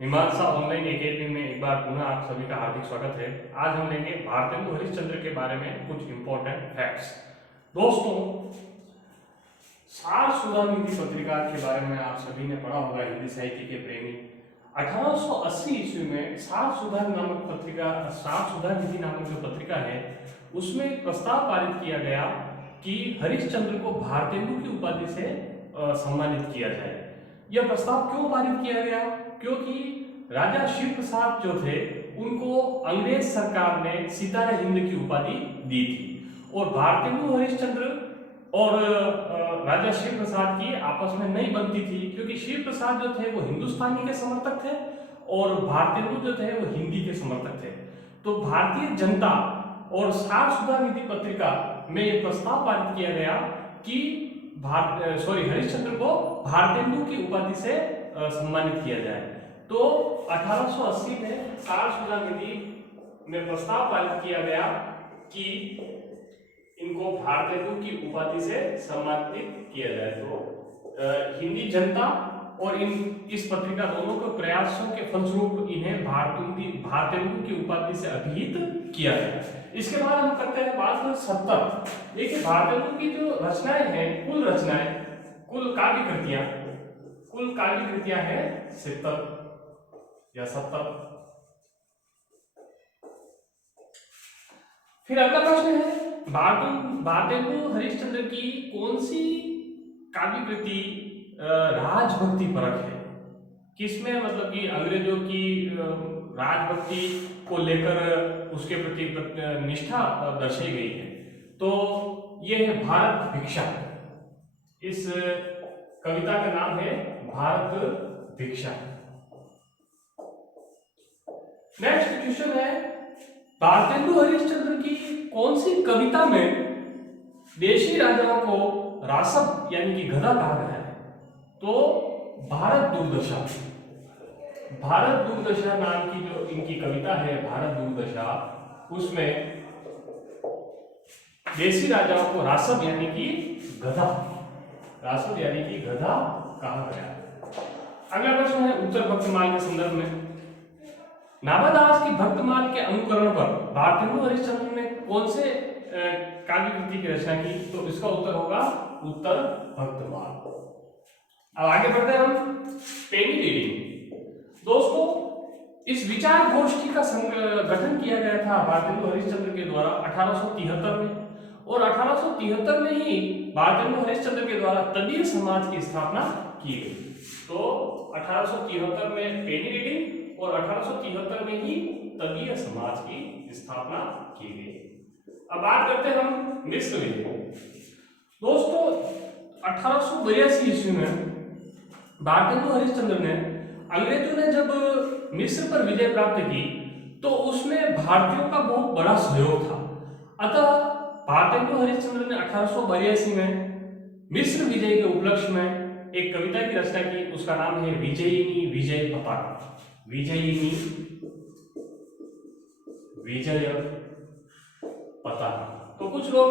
मीमांसा online academy में एक बार पुनः आप सभी का हार्दिक स्वागत है। आज हम लेंगे भारतेंदु हरिश्चंद्र के बारे में कुछ इंपॉर्टेंट फैक्ट्स। दोस्तों, सार सुधानिधि पत्रिका के बारे में आप सभी ने पढ़ा होगा, हिंदी साहित्य के प्रेमी। 1880 ईस्वी में सार सुधा नामक पत्रिका, सार सुधानिधि नामक जो पत्रिका है, उसमें एक प्रस्ताव पारित किया गया कि हरिश्चंद्र को भारतेंदु की उपाधि से सम्मानित किया जाए। यह प्रस्ताव क्यों पारित किया गया? क्योंकि राजा शिव प्रसाद जो थे, उनको अंग्रेज सरकार ने सितारे हिंद की उपाधि दी थी और भारतेंदु हरिश्चंद्र और राजा शिव प्रसाद की आपस में नहीं बनती थी, क्योंकि शिव प्रसाद जो थे वो हिंदुस्तानी के समर्थक थे और भारतेंदु जो थे वो हिंदी के समर्थक थे। तो भारतीय जनता और सार सुधानिधि पत्रिका में यह प्रस्ताव पारित किया गया कि हरिश्चंद्र को भारतेंदु की उपाधि से सम्मानित किया जाए। तो 1880 में सार सुधानिधि में प्रस्ताव पारित किया गया कि इनको भारतेंदु की उपाधि से सम्मानित किया जाए। तो हिंदी जनता और इस पत्रिका दोनों के प्रयासों के फलस्वरूप इन्हें भारतेंदु की उपाधि से अभिहित किया गया। इसके बाद हम करते हैं बात 70। देखिए, भारतेंदु की जो रचनाएं हैं, कुल काव्य कृतियां हैं 70 या 70। फिर अगला प्रश्न है, भारतेंदु हरिश्चंद्र की कौन सी काव्य कृति राजभक्ति परक है? किसमें मतलब कि अंग्रेजों की राजभक्ति को लेकर उसके प्रति निष्ठा दर्शाई गई है। तो यह है भारत भिक्षा। इस कविता का नाम है भारत भिक्षा। नेक्स्ट क्वेश्चन है, भारतेंदु हरिश्चंद्र की कौन सी कविता में देशी राजाओं को रासब यानी कि गधा कहा गया है? तो भारत दूरदशा नाम की जो इनकी कविता है, भारत दूरदशा, उसमें देशी राजाओं को रासब यानी कि गधा कहा गया है। अगला प्रश्न है उत्तर भक्तमाल के संदर्भ में, नाभादास की भक्तमाल के अनुकरण पर भारतेंदु हरिश्चंद्र ने कौन से काव्य कृति की रचना की? तो इसका उत्तर होगा उत्तर भक्तमाल। अब आगे बढ़ते हैं हम पेनी रीडिंग। दोस्तों, इस विचार गोष्ठी का गठन किया गया था भारतेंदु हरिश्चंद्र के द्वारा 1873 में, और 1873 में ही भारतेंदु हरिश्चंद्र के द्वारा तदीय समाज की स्थापना की गई। तो 1873 में पेनी रीडिंग और 1873 में ही तदीय समाज की स्थापना की गई। अब बात करते हैं हम मिस्र विजय। दोस्तों, 1882 ईस्वी में भारतेंदु हरिश्चंद्र ने, अंग्रेजों ने जब मिस्र पर विजय प्राप्त की तो उसमें भारतीयों का बहुत बड़ा सहयोग था। अतः भारतेंदु हरिश्चंद्र ने 1882 में मिस्र विजय के उपलक्ष्य में एक कविता की रचना की। उसका नाम है विजयिनी विजय पताका। विजयिनी विजय पताका। तो कुछ लोग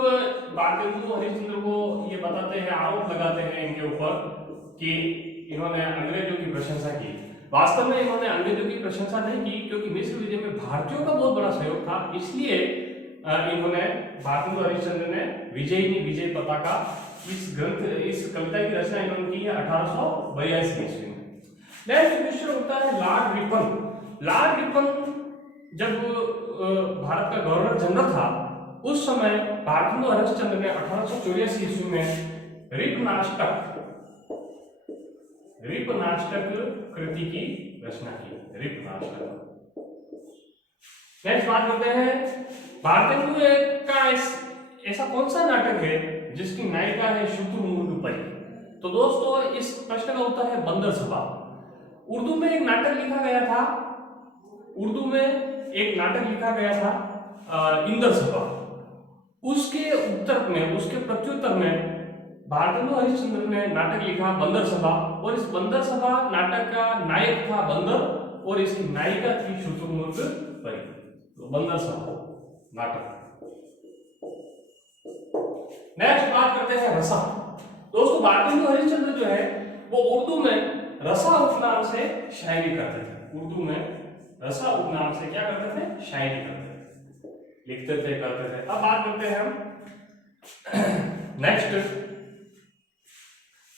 भारतेंदु हरिश्चंद्र को ये बताते हैं, आरोप लगाते हैं इनके ऊपर कि इन्होंने अंग्रेजों की प्रशंसा की। वास्तव में इन्होंने अंग्रेजों की प्रशंसा नहीं की, क्योंकि मिस्र विजय में भारतीयों का बहुत बड़ा सहयोग था। इसलिए इन्होंने, भारतेंदु हरिश्चंद्र ने विजयिनी विजय पताका, इस कविता की रचना इन्होंने की है 1882 ईस्वी में। नेक्स्ट क्वेश्चन होता है लॉर्ड रिपन जब भारत का गवर्नर जनरल था, उस समय भारतेंदु हरिश्चंद्र ने 1884 ईस्वी में रिप नाटक कृति की रचना की। रिप नाटक। नेक्स्ट बात करते हैं, भारतेंदु का ऐसा कौन सा नाटक है जिसकी नायिका है शुतुरमुर्ग परी? तो दोस्तों, इस प्रश्न का उत्तर है बंदर सभा। उर्दू में एक नाटक लिखा गया था इंदर सभा। उसके प्रत्युत्तर में भारतेंदु हरिश्चंद्र ने नाटक लिखा बंदर सभा, और इस बंदर सभा नाटक का नायक था बंदर और इसकी नायिका थी शुतुरमुर्ग परी। तो बंदर सभा नाटक। नेक्स्ट बात करते हैं रसा। दोस्तों, भारतेंदु हरिश्चंद्र जो है वो उर्दू में रसा उपनाम से शायरी करते थे। उर्दू में रसा उपनाम से क्या करते थे, शायरी करते थे, लिखते थे, करते थे। अब बात करते हैं हम नेक्स्ट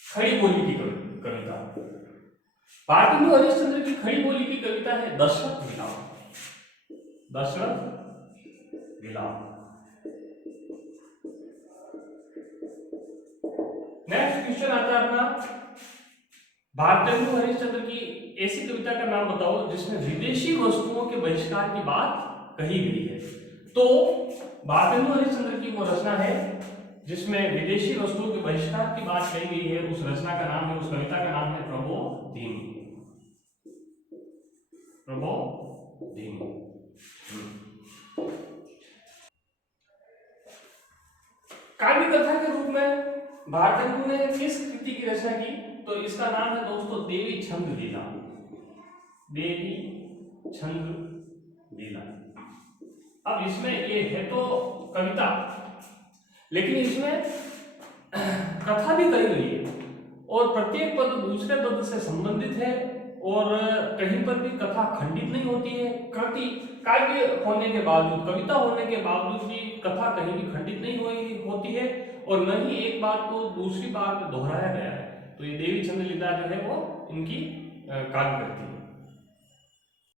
खड़ी बोली की कविता। भारतेंदु हरिश्चंद्र की खड़ी बोली की कविता है दशरथ विलाप। दशरथ विलाप। नेक्स्ट क्वेश्चन आता है अपना, भारतेंदु हरिश्चंद्र की ऐसी कविता का नाम बताओ जिसमें विदेशी वस्तुओं के बहिष्कार की बात कही गई है। तो भारतेंदु हरिश्चंद्र की वो रचना है जिसमें विदेशी वस्तुओं के बहिष्कार की बात कही गई है। उस रचना का नाम है, उस कविता का नाम है प्रबोधिनी। प्रबोधिनी। काव्य कथा के रूप में भारतेंदु ने किस कृति की रचना की? तो इसका नाम है दोस्तों देवी छंद लीला। देवी छंद लीला। अब इसमें ये है तो कविता, लेकिन इसमें कथा भी कही गई है और प्रत्येक पद दूसरे पद से संबंधित है और कहीं पर भी कथा खंडित नहीं होती है। कृति काव्य होने के बावजूद, कविता होने के बावजूद भी कथा कहीं भी खंडित नहीं होती है और न ही एक बात को दूसरी बार दोहराया गया है। तो ये देवी छंद लीला जो है वो इनकी काव्य कृति है।